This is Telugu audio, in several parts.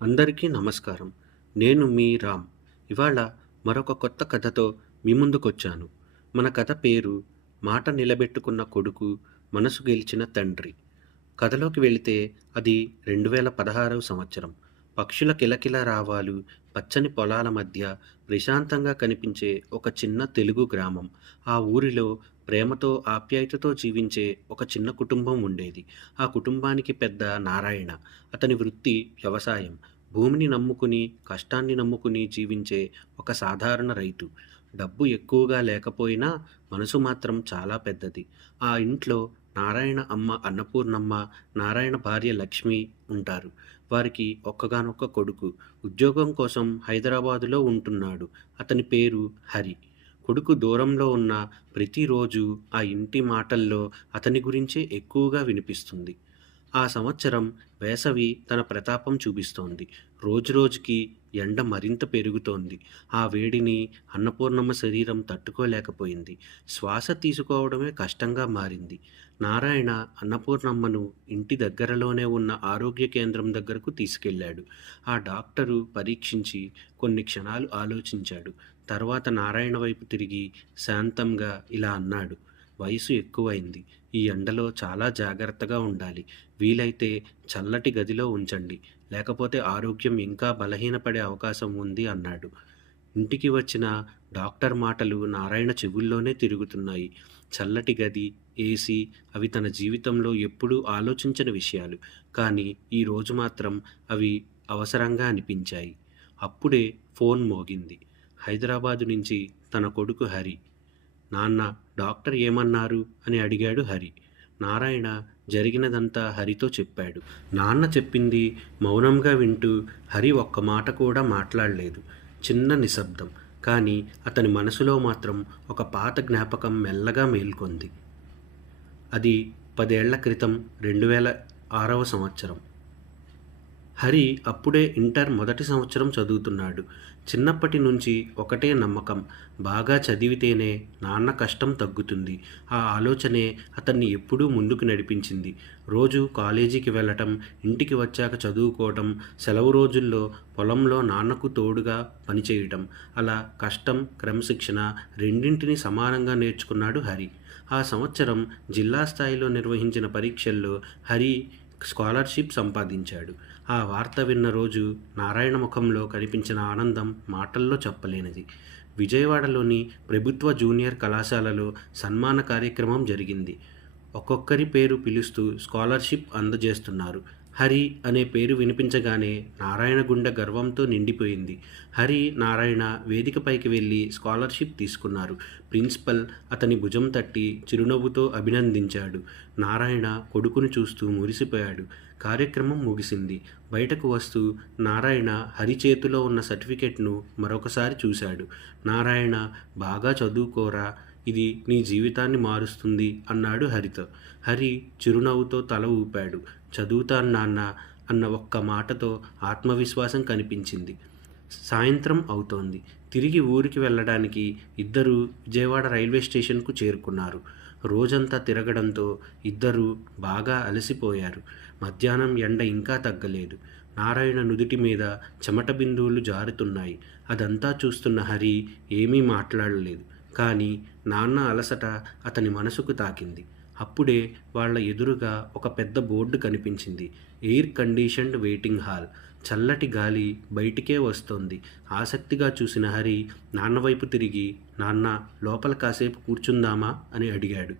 అందరికీ నమస్కారం. నేను మీ రామ్. ఇవాళ మరొక కొత్త కథతో మీ ముందుకొచ్చాను. మన కథ పేరు 'మాట నిలబెట్టుకున్న కొడుకు, మనసు గెలిచిన తండ్రి'. కథలోకి వెళితే అది 2016 సంవత్సరం. పక్షుల కిలకిల రావాలు, పచ్చని పొలాల మధ్య ప్రశాంతంగా కనిపించే ఒక చిన్న తెలుగు గ్రామం. ఆ ఊరిలో ప్రేమతో, ఆప్యాయతతో జీవించే ఒక చిన్న కుటుంబం ఉండేది. ఆ కుటుంబానికి పెద్ద నారాయణ. అతని వృత్తి వ్యవసాయం. భూమిని నమ్ముకుని, కష్టాన్ని నమ్ముకుని జీవించే ఒక సాధారణ రైతు. డబ్బు ఎక్కువగా లేకపోయినా మనసు మాత్రం చాలా పెద్దది. ఆ ఇంట్లో నారాయణ అమ్మ అన్నపూర్ణమ్మ, నారాయణ భార్య లక్ష్మి ఉంటారు. వారికి ఒక్కగానొక్క కొడుకు. ఉద్యోగం కోసం హైదరాబాదులో ఉంటున్నాడు. అతని పేరు హరి. కొడుకు దూరంలో ఉన్న ప్రతిరోజు ఆ ఇంటి మాటల్లో అతని గురించే ఎక్కువగా వినిపిస్తుంది. ఆ సంవత్సరం వేసవి తన ప్రతాపం చూపిస్తోంది. రోజురోజుకి ఎండ మరింత పెరుగుతోంది. ఆ వేడిని అన్నపూర్ణమ్మ శరీరం తట్టుకోలేకపోయింది. శ్వాస తీసుకోవడమే కష్టంగా మారింది. నారాయణ అన్నపూర్ణమ్మను ఇంటి దగ్గరలోనే ఉన్న ఆరోగ్య కేంద్రం దగ్గరకు తీసుకెళ్ళాడు. ఆ డాక్టరు పరీక్షించి కొన్ని క్షణాలు ఆలోచించాడు. తర్వాత నారాయణ వైపు తిరిగి శాంతంగా ఇలా అన్నాడు. వయసు ఎక్కువైంది. ఈ ఎండలో చాలా జాగ్రత్తగా ఉండాలి. వీలైతే చల్లటి గదిలో ఉంచండి. లేకపోతే ఆరోగ్యం ఇంకా బలహీనపడే అవకాశం ఉంది అన్నాడు. ఇంటికి వచ్చిన డాక్టర్ మాటలు నారాయణ చెవుల్లోనే తిరుగుతున్నాయి. చల్లటి గది, ఏసీ అవి తన జీవితంలో ఎప్పుడూ ఆలోచించని విషయాలు. కానీ ఈరోజు మాత్రం అవి అవసరంగా అనిపించాయి. అప్పుడే ఫోన్ మోగింది. హైదరాబాదు నుంచి తన కొడుకు హరి. నాన్న, డాక్టర్ ఏమన్నారు అని అడిగాడు హరి. నారాయణ జరిగినదంతా హరితో చెప్పాడు. నాన్న చెప్పింది మౌనంగా వింటూ హరి ఒక్క మాట కూడా మాట్లాడలేదు. చిన్న నిశ్శబ్దం. కానీ అతని మనసులో మాత్రం ఒక పాత జ్ఞాపకం మెల్లగా మేల్కొంది. అది 10 ఏళ్ల క్రితం 2006 సంవత్సరం. హరి అప్పుడే ఇంటర్ మొదటి సంవత్సరం చదువుతున్నాడు. చిన్నప్పటి నుంచి ఒకటే నమ్మకం, బాగా చదివితేనే నాన్న కష్టం తగ్గుతుంది. ఆ ఆలోచనే అతన్ని ఎప్పుడూ ముందుకు నడిపించింది. రోజు కాలేజీకి వెళ్ళటం, ఇంటికి వచ్చాక చదువుకోవటం, సెలవు రోజుల్లో పొలంలో నాన్నకు తోడుగా పనిచేయటం. అలా కష్టం, క్రమశిక్షణ రెండింటినీ సమానంగా నేర్చుకున్నాడు హరి. ఆ సంవత్సరం జిల్లా స్థాయిలో నిర్వహించిన పరీక్షల్లో హరి స్కాలర్షిప్ సంపాదించాడు. ఆ వార్త విన్న రోజు నారాయణ ముఖంలో కనిపించిన ఆనందం మాటల్లో చెప్పలేనిది. విజయవాడలోని ప్రభుత్వ జూనియర్ కళాశాలలో సన్మాన కార్యక్రమం జరిగింది. ఒక్కొక్కరి పేరు పిలుస్తూ స్కాలర్షిప్ అందజేస్తున్నారు. హరి అనే పేరు వినిపించగానే నారాయణ గుండె గర్వంతో నిండిపోయింది. హరి, నారాయణ వేదికపైకి వెళ్ళి స్కాలర్షిప్ తీసుకున్నారు. ప్రిన్సిపల్ అతని భుజం తట్టి చిరునవ్వుతో అభినందించాడు. నారాయణ కొడుకును చూస్తూ మురిసిపోయాడు. కార్యక్రమం ముగిసింది. బయటకు వస్తూ నారాయణ హరి చేతిలో ఉన్న సర్టిఫికెట్ను మరొకసారి చూశాడు. నారాయణ, బాగా చదువుకోరా, ఇది నీ జీవితాన్ని మారుస్తుంది అన్నాడు హరితో. హరి చిరునవ్వుతో తల ఊపాడు. చదువుతాను నాన్న అన్న ఒక్క మాటతో ఆత్మవిశ్వాసం కనిపించింది. సాయంత్రం అవుతోంది. తిరిగి ఊరికి వెళ్ళడానికి ఇద్దరూ విజయవాడ రైల్వే స్టేషన్కు చేరుకున్నారు. రోజంతా తిరగడంతో ఇద్దరూ బాగా అలసిపోయారు. మధ్యాహ్నం ఎండ ఇంకా తగ్గలేదు. నారాయణ నుదుటి మీద చెమట బిందువులు జారుతున్నాయి. అదంతా చూస్తున్న హరి ఏమీ మాట్లాడలేదు. కానీ నాన్న అలసట అతని మనసుకు తాకింది. అప్పుడే వాళ్ళ ఎదురుగా ఒక పెద్ద బోర్డు కనిపించింది. Air conditioned waiting hall. చల్లటి గాలి బయటికే వస్తోంది. ఆసక్తిగా చూసిన హరి నాన్న వైపు తిరిగి, నాన్న, లోపల కాసేపు కూర్చుందామా అని అడిగాడు.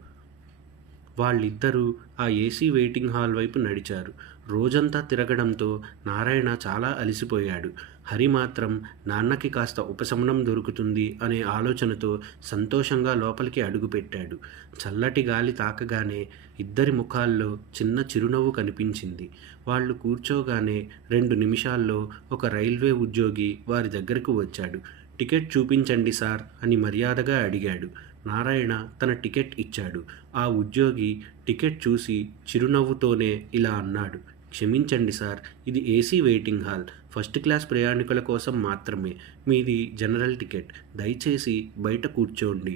వాళ్ళిద్దరూ ఆ ఏసీ వెయిటింగ్ హాల్ వైపు నడిచారు. రోజంతా తిరగడంతో నారాయణ చాలా అలసిపోయాడు. హరి మాత్రం నాన్నకి కాస్త ఉపశమనం దొరుకుతుంది అనే ఆలోచనతో సంతోషంగా లోపలికి అడుగుపెట్టాడు. చల్లటి గాలి తాకగానే ఇద్దరి ముఖాల్లో చిన్న చిరునవ్వు కనిపించింది. వాళ్ళు కూర్చోగానే 2 నిమిషాల్లో ఒక రైల్వే ఉద్యోగి వారి దగ్గరకు వచ్చాడు. టికెట్ చూపించండి సార్ అని మర్యాదగా అడిగాడు. నారాయణ తన టికెట్ ఇచ్చాడు. ఆ ఉద్యోగి టికెట్ చూసి చిరునవ్వుతోనే ఇలా అన్నాడు. క్షమించండి సార్, ఇది AC waiting hall. First class ప్రయాణికుల కోసం మాత్రమే. మీది జనరల్ టికెట్. దయచేసి బయట కూర్చోండి.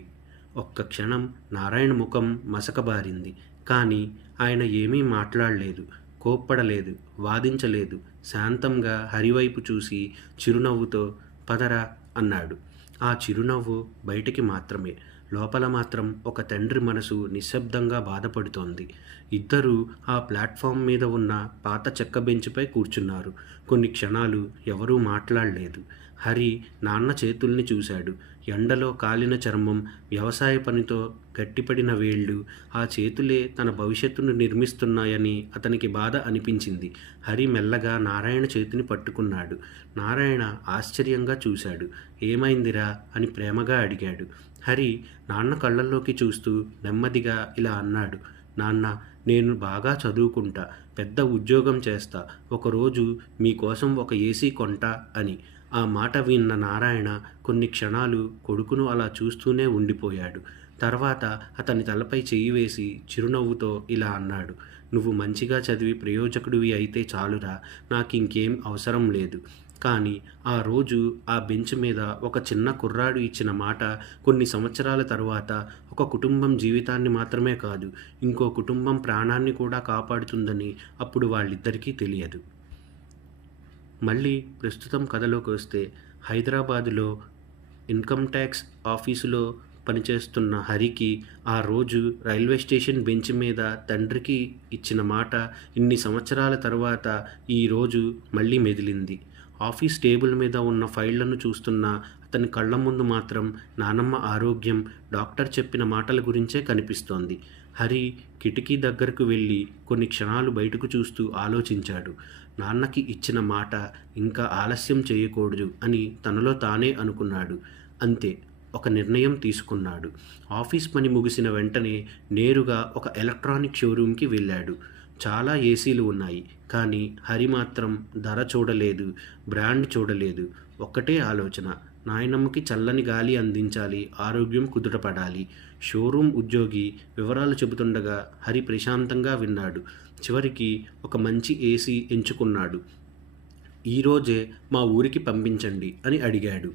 ఒక్క క్షణం నారాయణ ముఖం మసకబారింది. కానీ ఆయన ఏమీ మాట్లాడలేదు. కోప్పడలేదు, వాదించలేదు. శాంతంగా హరివైపు చూసి చిరునవ్వుతో "పదరా" అన్నాడు. ఆ చిరునవ్వు బయటికి మాత్రమే. లోపల మాత్రం ఒక తండ్రి మనసు నిశ్శబ్దంగా బాధపడుతోంది. ఇద్దరూ ఆ ప్లాట్ఫామ్ మీద ఉన్న పాత చెక్క బెంచ్పై కూర్చున్నారు. కొన్ని క్షణాలు ఎవరూ మాట్లాడలేదు. హరి నాన్న చేతుల్ని చూశాడు. ఎండలో కాలిన చర్మం, వ్యవసాయ పనితో గట్టిపడిన వేళ్ళు, ఆ చేతులే తన భవిష్యత్తును నిర్మిస్తున్నాయని అతనికి బాధ అనిపించింది. హరి మెల్లగా నారాయణ చేతిని పట్టుకున్నాడు. నారాయణ ఆశ్చర్యంగా చూశాడు. "ఏమైందిరా?" అని ప్రేమగా అడిగాడు. హరి నాన్న కళ్ళల్లోకి చూస్తూ నెమ్మదిగా ఇలా అన్నాడు. "నాన్న, నేను బాగా చదువుకుంటా, పెద్ద ఉద్యోగం చేస్తా, ఒకరోజు మీకోసం ఒక ఏసీ కొంటా" అని. ఆ మాట విన్న నారాయణ కొన్ని క్షణాలు కొడుకును అలా చూస్తూనే ఉండిపోయాడు. తర్వాత అతని తలపై చెయ్యి వేసి చిరునవ్వుతో ఇలా అన్నాడు. "నువ్వు మంచిగా చదివి ప్రయోజకుడివి అయితే చాలురా, నాకింకేం అవసరం లేదు." కానీ ఆ రోజు ఆ బెంచ్ మీద ఒక చిన్న కుర్రాడు ఇచ్చిన మాట కొన్ని సంవత్సరాల తరువాత ఒక కుటుంబం జీవితాన్ని మాత్రమే కాదు, ఇంకో కుటుంబం ప్రాణాన్ని కూడా కాపాడుతుందని అప్పుడు వాళ్ళిద్దరికీ తెలియదు. మళ్ళీ ప్రస్తుతం కథలోకి వస్తే, హైదరాబాదులో ఇన్కమ్ ట్యాక్స్ ఆఫీసులో పనిచేస్తున్న హరికి ఆ రోజు రైల్వే స్టేషన్ బెంచ్ మీద తండ్రికి ఇచ్చిన మాట ఇన్ని సంవత్సరాల తర్వాత ఈరోజు మళ్ళీ మెదిలింది. ఆఫీస్ టేబుల్ మీద ఉన్న ఫైళ్లను చూస్తున్న అతని కళ్ళ ముందు మాత్రం నానమ్మ ఆరోగ్యం, డాక్టర్ చెప్పిన మాటల గురించే కనిపిస్తోంది. హరి కిటికీ దగ్గరకు వెళ్ళి కొన్ని క్షణాలు బయటకు చూస్తూ ఆలోచించాడు. నాన్నకి ఇచ్చిన మాట ఇంకా ఆలస్యం చేయకూడదు అని తనలో తానే అనుకున్నాడు. అంతే, ఒక నిర్ణయం తీసుకున్నాడు. ఆఫీస్ పని ముగిసిన వెంటనే నేరుగా ఒక ఎలక్ట్రానిక్ షోరూంకి వెళ్ళాడు. చాలా ఏసీలు ఉన్నాయి, కానీ హరి మాత్రం ధర చూడలేదు, బ్రాండ్ చూడలేదు. ఒక్కటే ఆలోచన, నాయనమ్మకి చల్లని గాలి అందించాలి, ఆరోగ్యం కుదుటపడాలి. షోరూం ఉద్యోగి వివరాలు చెబుతుండగా హరి ప్రశాంతంగా విన్నాడు. చివరికి ఒక మంచి ఏసీ ఎంచుకున్నాడు. "ఈరోజే మా ఊరికి పంపించండి" అని అడిగాడు.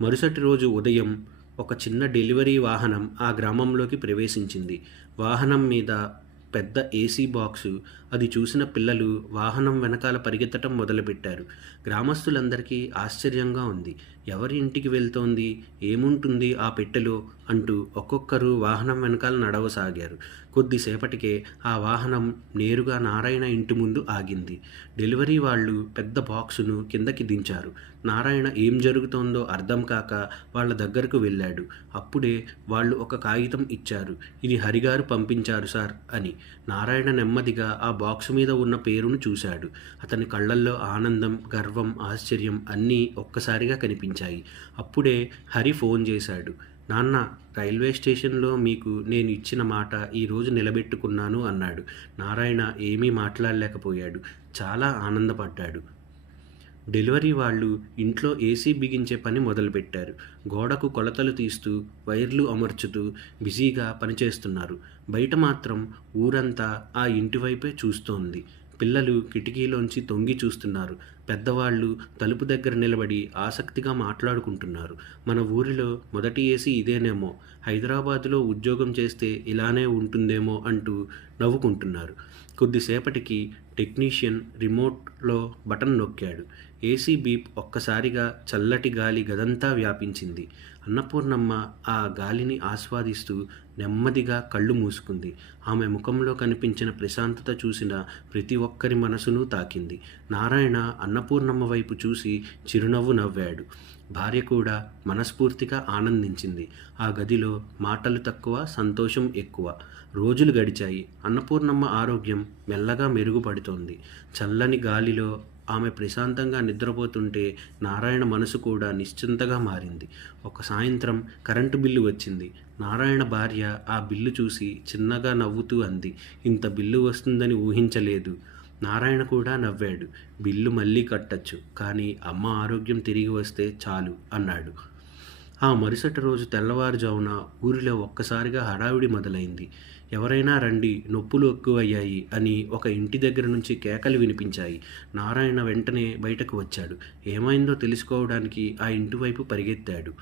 మరుసటి రోజు ఉదయం ఒక చిన్న డెలివరీ వాహనం ఆ గ్రామంలోకి ప్రవేశించింది. వాహనం మీద పెద్ద ఏసీ బాక్సు. అది చూసిన పిల్లలు వాహనం వెనకాల పరిగెత్తటం మొదలుపెట్టారు. గ్రామస్తులందరికీ ఆశ్చర్యంగా ఉంది. ఎవరి ఇంటికి వెళ్తోంది, ఏముంటుంది ఆ పెట్టెలో అంటూ ఒక్కొక్కరు వాహనం వెనకాల నడవసాగారు. కొద్దిసేపటికే ఆ వాహనం నేరుగా నారాయణ ఇంటి ముందు ఆగింది. డెలివరీ వాళ్ళు పెద్ద బాక్సును కిందకి దించారు. నారాయణ ఏం జరుగుతోందో అర్థం కాక వాళ్ళ దగ్గరకు వెళ్ళాడు. అప్పుడే వాళ్ళు ఒక కాగితం ఇచ్చారు. "ఇది హరిగారు పంపించారు సార్" అని. నారాయణ నెమ్మదిగా ఆ బాక్సు మీద ఉన్న పేరును చూశాడు. అతని కళ్ళల్లో ఆనందం, గర్వం, ఆశ్చర్యం అన్నీ ఒక్కసారిగా కనిపించాయి. అప్పుడే హరి ఫోన్ చేశాడు. "నాన్న, రైల్వే స్టేషన్లో మీకు నేను ఇచ్చిన మాట ఈరోజు నిలబెట్టుకున్నాను" అన్నాడు. నారాయణ ఏమీ మాట్లాడలేకపోయాడు. చాలా ఆనందపడ్డాడు. డెలివరీ వాళ్ళు ఇంట్లో ఏసీ బిగించే పని మొదలుపెట్టారు. గోడకు కొలతలు తీస్తూ, వైర్లు అమర్చుతూ బిజీగా పనిచేస్తున్నారు. బయట మాత్రం ఊరంతా ఆ ఇంటివైపే చూస్తోంది. పిల్లలు కిటికీలోంచి తొంగి చూస్తున్నారు. పెద్దవాళ్ళు తలుపు దగ్గర నిలబడి ఆసక్తిగా మాట్లాడుకుంటున్నారు. "మన ఊరిలో మొదటి ఏసీ ఇదేనేమో, హైదరాబాదులో ఉద్యోగం చేస్తే ఇలానే ఉంటుందేమో" అంటూ నవ్వుకుంటున్నారు. కొద్దిసేపటికి టెక్నీషియన్ రిమోట్లో బటన్ నొక్కాడు. ఏసీ బీప్ ఒక్కసారిగా చల్లటి గాలి గదంతా వ్యాపించింది. అన్నపూర్ణమ్మ ఆ గాలిని ఆస్వాదిస్తూ నెమ్మదిగా కళ్ళు మూసుకుంది. ఆమె ముఖంలో కనిపించిన ప్రశాంతత చూసిన ప్రతి ఒక్కరి మనసును తాకింది. నారాయణ అన్నపూర్ణమ్మ వైపు చూసి చిరునవ్వు నవ్వాడు. భార్య కూడా మనస్ఫూర్తిగా ఆనందించింది. ఆ గదిలో మాటలు తక్కువ, సంతోషం ఎక్కువ. రోజులు గడిచాయి. అన్నపూర్ణమ్మ ఆరోగ్యం మెల్లగా మెరుగుపడుతోంది. చల్లని గాలిలో ఆమె ప్రశాంతంగా నిద్రపోతుంటే నారాయణ మనసు కూడా నిశ్చింతగా మారింది. ఒక సాయంత్రం కరెంటు బిల్లు వచ్చింది. నారాయణ భార్య ఆ బిల్లు చూసి చిన్నగా నవ్వుతూ అంది, "ఇంత బిల్లు వస్తుందని ఊహించలేదు." నారాయణ కూడా నవ్వాడు. "బిల్లు మళ్ళీ కట్టచ్చు, కానీ అమ్మ ఆరోగ్యం తిరిగి వస్తే చాలు" అన్నాడు. ఆ మరుసటి రోజు తెల్లవారుజామున ఊరిలో ఒక్కసారిగా హడావిడి మొదలైంది. "ఎవరైనా రండి, నొప్పులు ఎక్కువయ్యాయి" అని ఒక ఇంటి దగ్గర నుంచి కేకలు వినిపించాయి. నారాయణ వెంటనే బయటకు వచ్చాడు. ఏమైందో తెలుసుకోవడానికి ఆ ఇంటి వైపు పరిగెత్తాడు.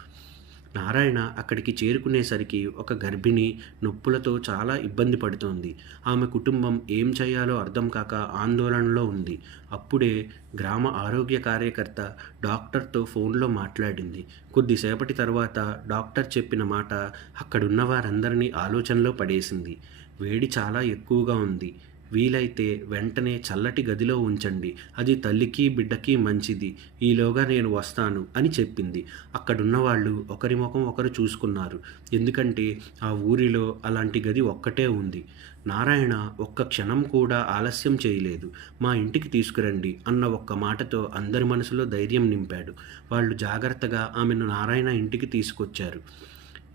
నారాయణ అక్కడికి చేరుకునేసరికి ఒక గర్భిణి నొప్పులతో చాలా ఇబ్బంది పడుతోంది. ఆమె కుటుంబం ఏం చేయాలో అర్థం కాక ఆందోళనలో ఉంది. అప్పుడే గ్రామ ఆరోగ్య కార్యకర్త డాక్టర్తో ఫోన్లో మాట్లాడింది. కొద్దిసేపటి తర్వాత డాక్టర్ చెప్పిన మాట అక్కడున్న వారందరినీ ఆలోచనలో పడేసింది. వేడి చాలా ఎక్కువగా ఉంది. వీలైతే వెంటనే చల్లటి గదిలో ఉంచండి. అది తల్లికి బిడ్డకి మంచిది. ఈలోగా నేను వస్తాను అని చెప్పింది. అక్కడున్న వాళ్ళు ఒకరి ముఖం ఒకరు చూసుకున్నారు. ఎందుకంటే ఆ ఊరిలో అలాంటి గది ఒక్కటే ఉంది. నారాయణ ఒక్క క్షణం కూడా ఆలస్యం చేయలేదు. మా ఇంటికి తీసుకురండి అన్న ఒక్క మాటతో అందరి మనసులో ధైర్యం నింపాడు. వాళ్ళు జాగ్రత్తగా ఆమెను నారాయణ ఇంటికి తీసుకొచ్చారు.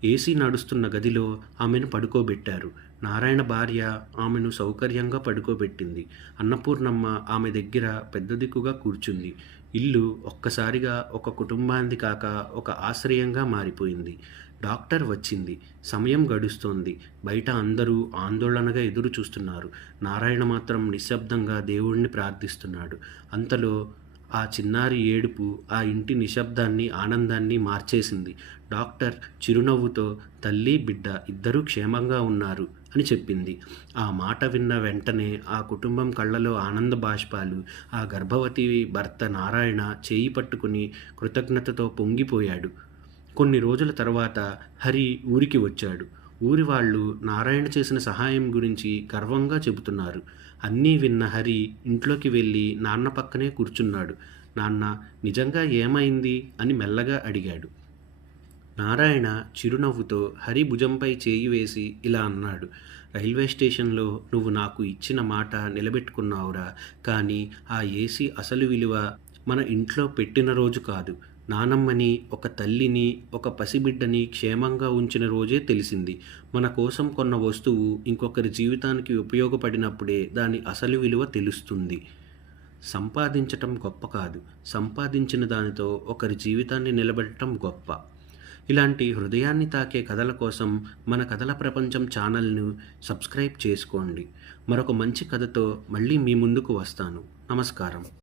ఏసీ నడుస్తున్న గదిలో ఆమెను పడుకోబెట్టారు. నారాయణ భార్య ఆమెను సౌకర్యంగా పడుకోబెట్టింది. అన్నపూర్ణమ్మ ఆమె దగ్గర పెద్ద దిక్కుగా కూర్చుంది. ఇల్లు ఒక్కసారిగా ఒక కుటుంబానికి కాక ఒక ఆశ్రయంగా మారిపోయింది. డాక్టర్ వచ్చింది. సమయం గడుస్తోంది. బయట అందరూ ఆందోళనగా ఎదురు చూస్తున్నారు. నారాయణ మాత్రం నిశ్శబ్దంగా దేవుణ్ణి ప్రార్థిస్తున్నాడు. అంతలో ఆ చిన్నారి ఏడుపు ఆ ఇంటి నిశ్శబ్దాన్ని ఆనందాన్ని మార్చేసింది. డాక్టర్ చిరునవ్వుతో తల్లి బిడ్డ ఇద్దరూ క్షేమంగా ఉన్నారు అని చెప్పింది. ఆ మాట విన్న వెంటనే ఆ కుటుంబం కళ్ళలో ఆనంద బాష్పాలు. ఆ గర్భవతి భర్త నారాయణ చేయి పట్టుకుని కృతజ్ఞతతో పొంగిపోయాడు. కొన్ని రోజుల తర్వాత హరి ఊరికి వచ్చాడు. ఊరి వాళ్ళు నారాయణ చేసిన సహాయం గురించి గర్వంగా చెబుతున్నారు. అన్నీ విన్న హరి ఇంట్లోకి వెళ్ళి నాన్న పక్కనే కూర్చున్నాడు. నాన్న, నిజంగా ఏమైంది అని మెల్లగా అడిగాడు. నారాయణ చిరునవ్వుతో హరి భుజంపై చేయి వేసి ఇలా అన్నాడు. రైల్వే స్టేషన్లో నువ్వు నాకు ఇచ్చిన మాట నిలబెట్టుకున్నావురా. కానీ ఆ ఏసీ అసలు విలువ మన ఇంట్లో పెట్టిన రోజు కాదు. నానమ్మని, ఒక తల్లిని, ఒక పసిబిడ్డని క్షేమంగా ఉంచిన రోజే తెలిసింది. మన కోసం కొన్న వస్తువు ఇంకొకరి జీవితానికి ఉపయోగపడినప్పుడే దాని అసలు విలువ తెలుస్తుంది. సంపాదించటం గొప్ప కాదు, సంపాదించిన దానితో ఒకరి జీవితాన్ని నిలబెట్టడం గొప్ప. ఇలాంటి హృదయాన్ని తాకే కథల కోసం మన కథల ప్రపంచం ఛానల్ను సబ్స్క్రైబ్ చేసుకోండి. మరొక మంచి కథతో మళ్ళీ మీ ముందుకు వస్తాను. నమస్కారం.